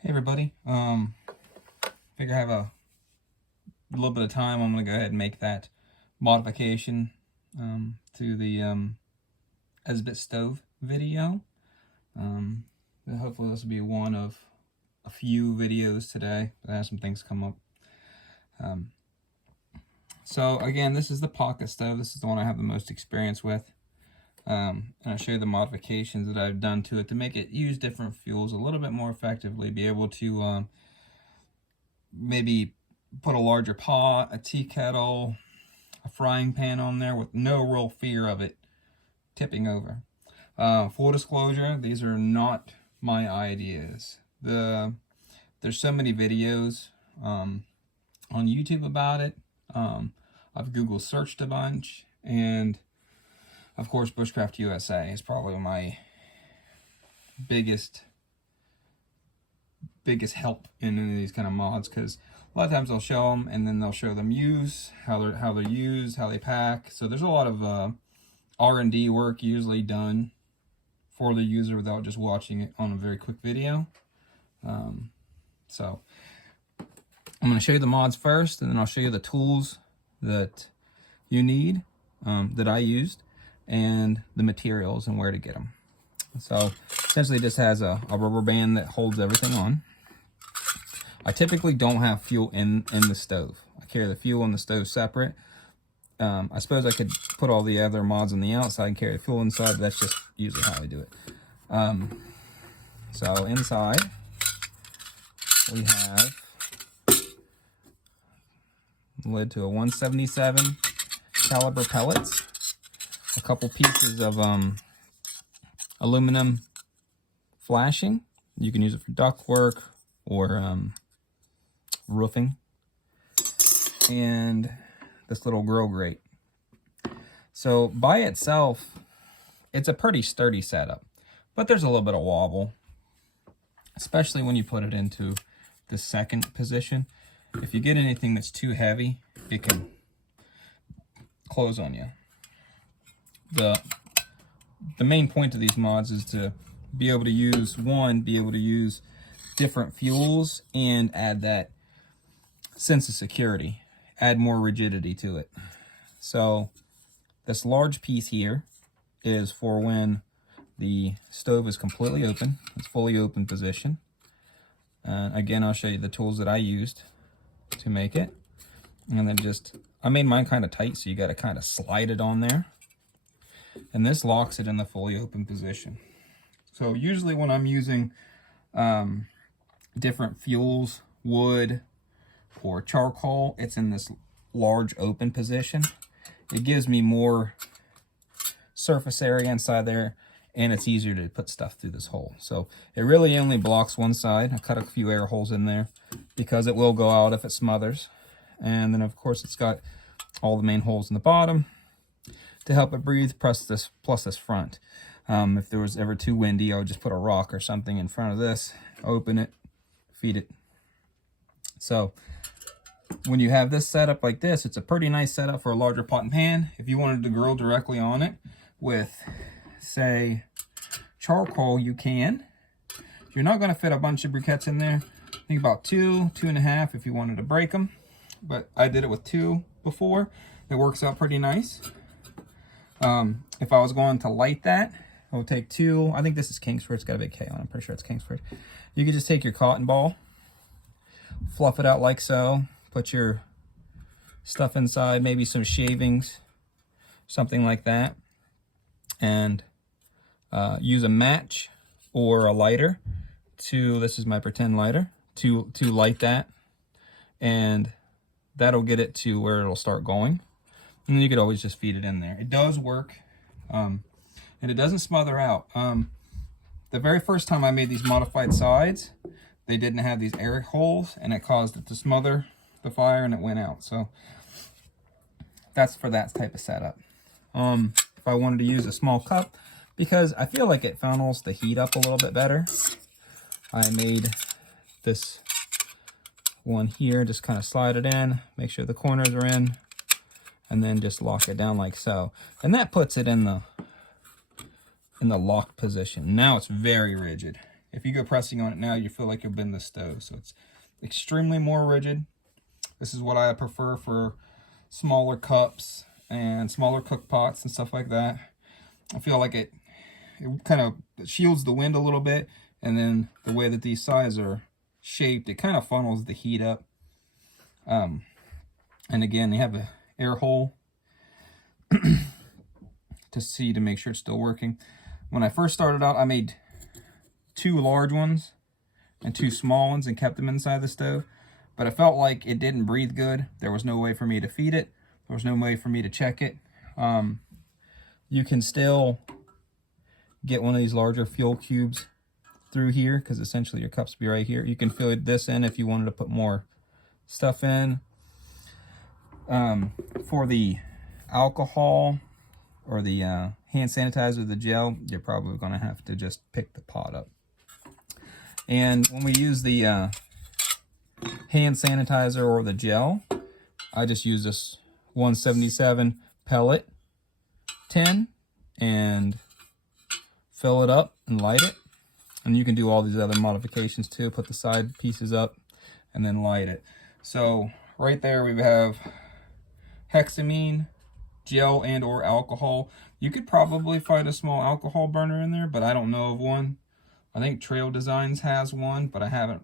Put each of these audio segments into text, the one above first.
Hey everybody, figure I have a little bit of time. I'm going to go ahead and make that modification to the Esbit stove video. Hopefully this will be one of a few videos today. I have some things come up. So again, this is the pocket stove. This is the one I have the most experience with. And I'll show you the modifications that I've done to it to make it use different fuels a little bit more effectively, be able to maybe put a larger pot, a tea kettle, a frying pan on there with no real fear of it tipping over. Full disclosure, these are not my ideas. There's so many videos on YouTube about it. I've Google searched a bunch, and of course, Bushcraft USA is probably my biggest help in any of these kind of mods, because a lot of times they'll show them and then they'll show them how they're used, how they pack. So there's a lot of R&D work usually done for the user without just watching it on a very quick video. So I'm going to show you the mods first, and then I'll show you the tools that you need that I used, and the materials and where to get them. So essentially it just has a rubber band that holds everything on. I typically don't have fuel in the stove. I carry the fuel in the stove separate. I suppose I could put all the other mods on the outside and carry the fuel inside, but that's just usually how I do it. So inside we have lid to a 177 caliber pellets, a couple pieces of aluminum flashing. You can use it for ductwork or roofing, and this little grill grate. So by itself, it's a pretty sturdy setup, but there's a little bit of wobble, especially when you put it into the second position. If you get anything that's too heavy, it can close on you. The main point of these mods is to be able to use different fuels and add that sense of security, add more rigidity to it. So this large piece here is for when the stove is completely open. It's fully open position. Again, I'll show you the tools that I used to make it. And then I made mine kind of tight, so you got to kind of slide it on there. And this locks it in the fully open position. So usually when I'm using different fuels, wood or charcoal, it's in this large open position. It gives me more surface area inside there, and it's easier to put stuff through this hole. So it really only blocks one side. I cut a few air holes in there because it will go out if it smothers. And then of course it's got all the main holes in the bottom to help it breathe, plus this front. If there was ever too windy, I would just put a rock or something in front of this, open it, feed it. So when you have this setup like this, it's a pretty nice setup for a larger pot and pan. If you wanted to grill directly on it with, say, charcoal, you can. You're not going to fit a bunch of briquettes in there. I think about 2.5 if you wanted to break them. But I did it with 2 before. It works out pretty nice. If I was going to light that, I would take 2. I think this is Kingsford. It's got a big K on it. I'm pretty sure it's Kingsford. You could just take your cotton ball, fluff it out like so, put your stuff inside, maybe some shavings, something like that, and use a match or a lighter this is my pretend lighter, to light that, and that'll get it to where it'll start going. And then you could always just feed it in there. It does work, and it doesn't smother out. The very first time I made these modified sides, they didn't have these air holes, and it caused it to smother the fire, and it went out. So that's for that type of setup. If I wanted to use a small cup, because I feel like it funnels the heat up a little bit better, I made this one here. Just kind of slide it in, make sure the corners are in, and then just lock it down like so. And that puts it in the locked position. Now it's very rigid. if you go pressing on it now, you feel like you'll bend the stove. So it's extremely more rigid. This is what I prefer for smaller cups and smaller cook pots and stuff like that. I feel like it kind of shields the wind a little bit, and then the way that these sides are shaped, it kind of funnels the heat up. And again, they have an air hole to make sure it's still working. When I first started out, I made 2 large ones and 2 small ones and kept them inside the stove, but I felt like it didn't breathe good. There was no way for me to feed it. There was no way for me to check it. You can still get one of these larger fuel cubes through here, because essentially your cups be right here. You can fill this in if you wanted to put more stuff in. For the alcohol or the hand sanitizer, the gel, you're probably going to have to just pick the pot up. And when we use the hand sanitizer or the gel, I just use this 177 pellet tin and fill it up and light it. And you can do all these other modifications too. Put the side pieces up and then light it. So right there we have hexamine, gel, and or alcohol. You could probably find a small alcohol burner in there, but I don't know of one. I think Trail Designs has one, but I haven't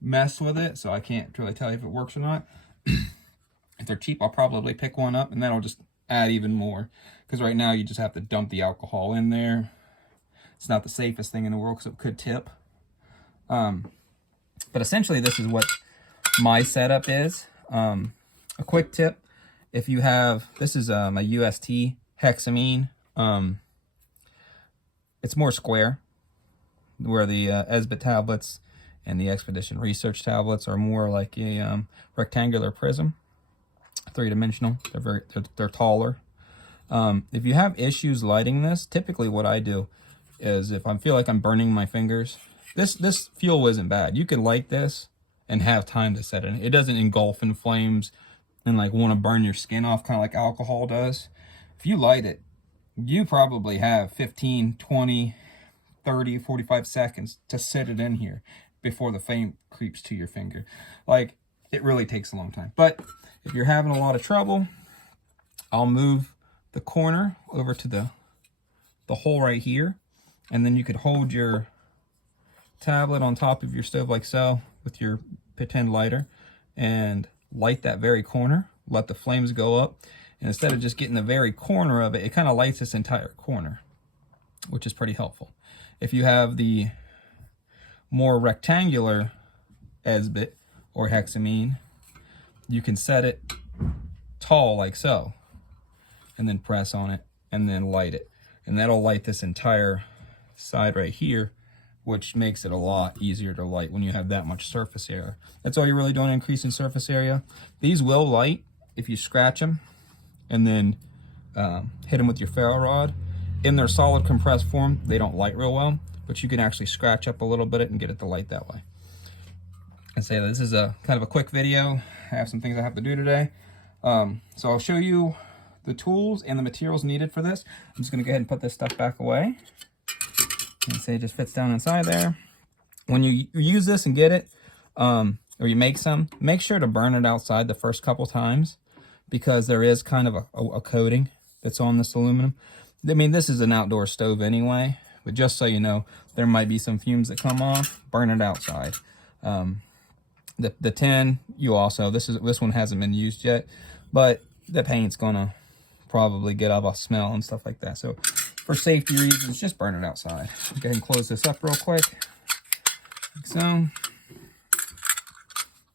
messed with it, so I can't really tell you if it works or not. If they're cheap, I'll probably pick one up, and then I'll just add even more. Because right now you just have to dump the alcohol in there. It's not the safest thing in the world because it could tip. But essentially this is what my setup is. A quick tip, if you have, this is my UST hexamine. It's more square, where the Esbit tablets and the Expedition Research tablets are more like a rectangular prism, 3-dimensional. They're taller. If you have issues lighting this, typically what I do is, if I feel like I'm burning my fingers, this fuel isn't bad. You can light this and have time to set it. It doesn't engulf in flames and like want to burn your skin off, kind of like alcohol does. If you light it, you probably have 15, 20, 30, 45 seconds to set it in here before the flame creeps to your finger. Like, it really takes a long time. But if you're having a lot of trouble, I'll move the corner over to the hole right here, and then you could hold your tablet on top of your stove like so with your pretend lighter and light that very corner, let the flames go up, and instead of just getting the very corner of it, it kind of lights this entire corner, which is pretty helpful. If you have the more rectangular Esbit or hexamine, you can set it tall like so, and then press on it, and then light it. And that'll light this entire side right here, which makes it a lot easier to light when you have that much surface area. That's all you're really doing, increasing surface area. These will light if you scratch them and then hit them with your ferro rod. In their solid compressed form, they don't light real well, but you can actually scratch up a little bit and get it to light that way. And say this is a kind of a quick video. I have some things I have to do today. So I'll show you the tools and the materials needed for this. I'm just gonna go ahead and put this stuff back away. And say it just fits down inside there. When you use this and get it, or you make some, make sure to burn it outside the first couple times, because there is kind of a coating that's on this aluminum. I mean, this is an outdoor stove anyway, but just so you know, there might be some fumes that come off. Burn it outside. The tin, you also, this one hasn't been used yet, but the paint's gonna probably get up a smell and stuff like that. So for safety reasons, just burn it outside. Go ahead and close this up real quick, like so.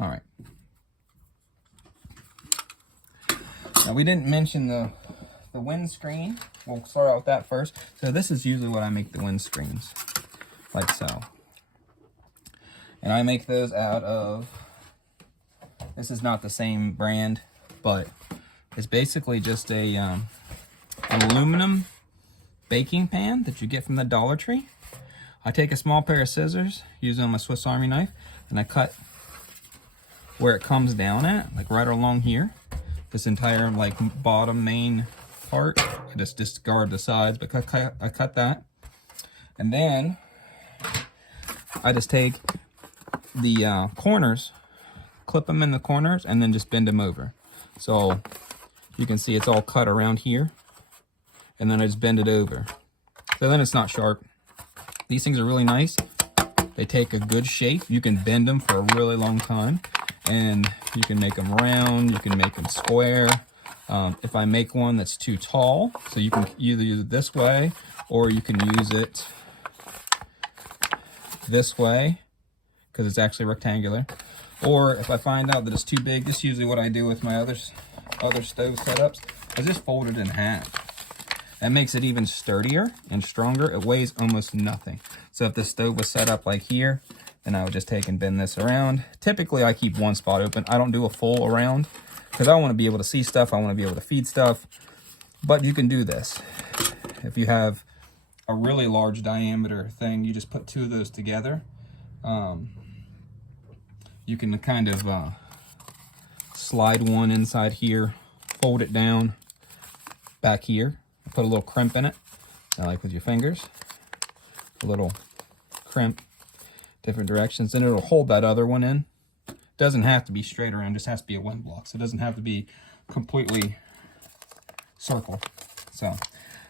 All right. Now we didn't mention the windscreen. We'll start out with that first. So this is usually what I make the windscreens, like so. And I make those out of, this is not the same brand, but it's basically just a an aluminum baking pan that you get from the Dollar Tree. I take a small pair of scissors using my Swiss Army knife, and I cut where it comes down at, like right along here. This entire like bottom main part. I just discard the sides, but I cut that. And then I just take the corners, clip them in the corners, and then just bend them over. So you can see it's all cut around here, and then I just bend it over. So then it's not sharp. These things are really nice. They take a good shape. You can bend them for a really long time, and you can make them round, you can make them square. If I make one that's too tall, so you can either use it this way, or you can use it this way, because it's actually rectangular. Or if I find out that it's too big, this is usually what I do with my other stove setups. I just fold it in half. That makes it even sturdier and stronger. It weighs almost nothing. So if the stove was set up like here, then I would just take and bend this around. Typically, I keep one spot open. I don't do a full around because I want to be able to see stuff. I want to be able to feed stuff. But you can do this. If you have a really large diameter thing, you just put two of those together. You can kind of slide one inside here, fold it down back here, put a little crimp in it, like with your fingers, a little crimp, different directions, and it'll hold that other one in. Doesn't have to be straight around, just has to be a wind block, so it doesn't have to be completely circle. So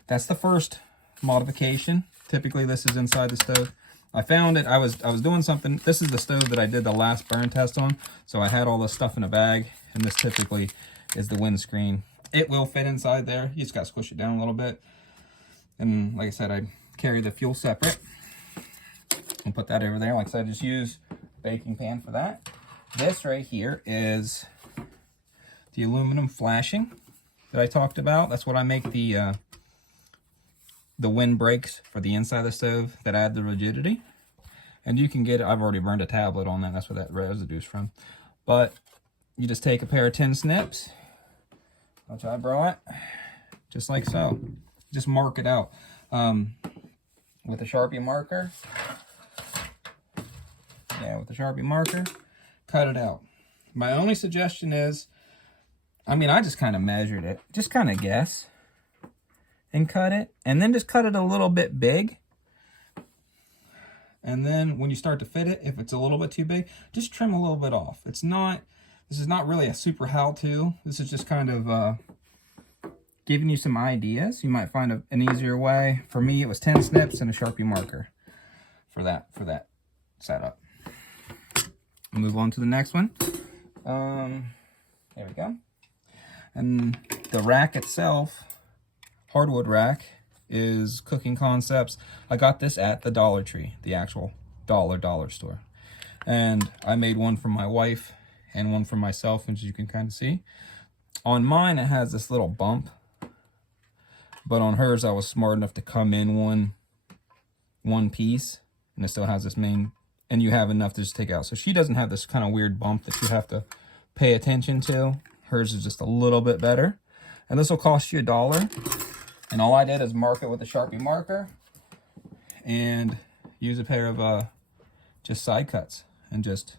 that's the first modification. Typically this is inside the stove. I found it, I was doing something. This is the stove that I did the last burn test on, so I had all this stuff in a bag, and this typically is the windscreen. It will fit inside there. You just got to squish it down a little bit. And like I said, I carry the fuel separate and put that over there. Like I said, I just use a baking pan for that. This right here is the aluminum flashing that I talked about. That's what I make the wind breaks for the inside of the stove that add the rigidity. And you can get it, I've already burned a tablet on that, that's where that residue's from. But you just take a pair of tin snips, which I brought, just like so. Just mark it out with a Sharpie marker. Yeah, with a Sharpie marker, cut it out. My only suggestion is, I mean, I just kind of measured it, just kind of guess, and cut it, and then just cut it a little bit big. And then when you start to fit it, if it's a little bit too big, just trim a little bit off. This is not really a super how-to. This is just kind of giving you some ideas. You might find an easier way. For me, it was 10 snips and a Sharpie marker for that setup. I'll move on to the next one. There we go. And the rack itself, hardwood rack, is Cooking Concepts. I got this at the Dollar Tree, the actual dollar store. And I made one for my wife and one for myself, as you can kind of see. On mine, it has this little bump. But on hers, I was smart enough to come in one piece. And it still has this main, and you have enough to just take out. So she doesn't have this kind of weird bump that you have to pay attention to. Hers is just a little bit better. And this will cost you $1. And all I did is mark it with a Sharpie marker and use a pair of just side cuts and just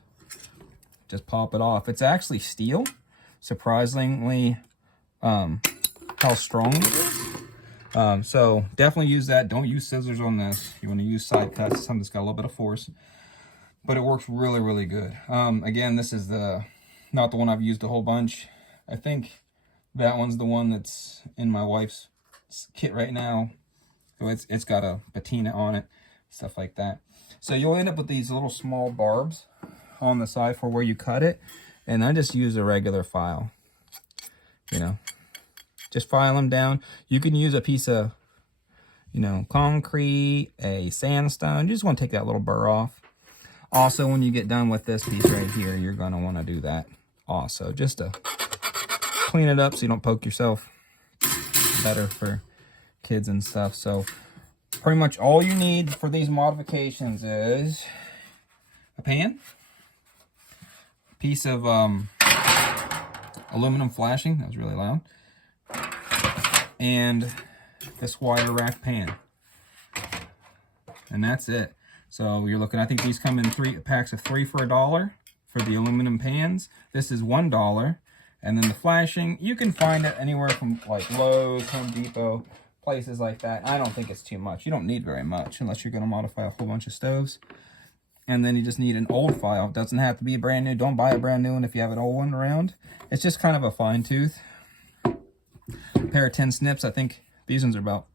pop it off. It's actually steel, surprisingly, how strong it is. So definitely use that. Don't use scissors on this. You want to use side cuts, something that's got a little bit of force. But it works really, really good. Again, this is not the one I've used a whole bunch. I think that one's the one that's in my wife's kit right now. So it's got a patina on it, stuff like that. So you'll end up with these little small barbs on the side for where you cut it. And I just use a regular file. You know, just file them down. You can use a piece of, concrete, a sandstone. You just want to take that little burr off. Also, when you get done with this piece right here, you're going to want to do that also, just to clean it up so you don't poke yourself. Better for kids and stuff. So pretty much all you need for these modifications is a pan, a piece of aluminum flashing, that was really loud, and this wire rack pan, and that's it. So you're looking, I think these come in packs of 3 for $1 for the aluminum pans. This is $1. And then the flashing, you can find it anywhere from like Lowe's, Home Depot, places like that. I don't think it's too much. You don't need very much unless you're going to modify a whole bunch of stoves. And then you just need an old file. It doesn't have to be brand new. Don't buy a brand new one if you have an old one around. It's just kind of a fine tooth. A pair of 10 snips. I think these ones are about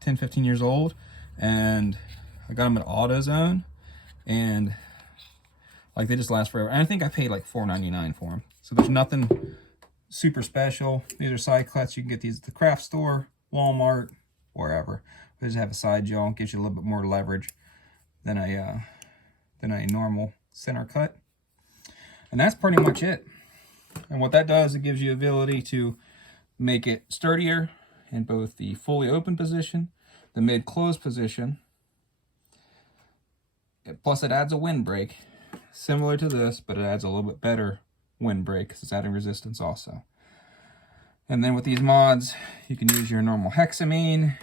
10, 15 years old. And I got them at AutoZone. And like they just last forever. And I think I paid like $4.99 for them. So there's nothing super special. These are side cuts. You can get these at the craft store, Walmart, wherever. They just have a side jaw. Gives you a little bit more leverage than a normal center cut. And that's pretty much it. And what that does, it gives you ability to make it sturdier in both the fully open position, the mid-closed position. Plus it adds a windbreak, similar to this, but it adds a little bit better windbreak because it's adding resistance also. And then with these mods, you can use your normal hexamine,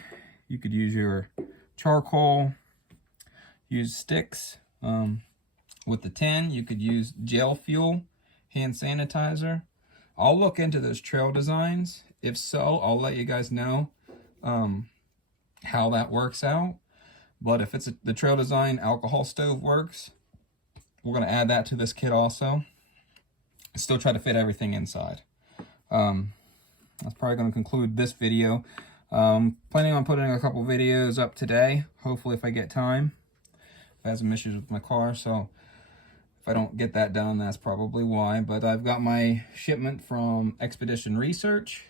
you could use your charcoal, use sticks. With the 10, you could use gel fuel, hand sanitizer. I'll look into those trail designs. If so, I'll let you guys know how that works out. But if it's the trail design alcohol stove works, we're going to add that to this kit also. Still try to fit everything inside. That's probably going to conclude this video. Planning on putting a couple videos up today, hopefully if I get time. I had some issues with my car, so if I don't get that done, that's probably why. But I've got my shipment from Expedition Research,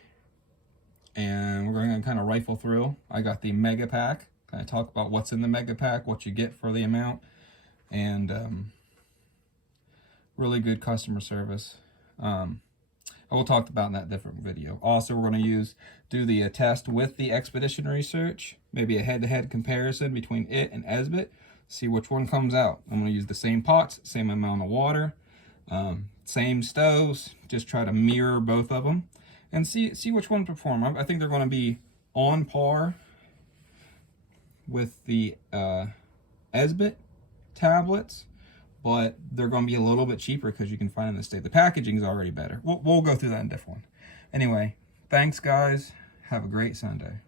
and we're going to kind of rifle through. I got the mega pack. Kind of talk about what's in the mega pack, what you get for the amount, and really good customer service. I will talk about in that different video. Also, we're going to do the test with the Expedition Research, maybe a head-to-head comparison between it and Esbit. See which one comes out. I'm going to use the same pots, same amount of water, same stoves, just try to mirror both of them and see which one perform. I think they're going to be on par with the Esbit tablets, but they're going to be a little bit cheaper because you can find them in the state. The packaging is already better. We'll go through that in a different one. Anyway, thanks guys. Have a great Sunday.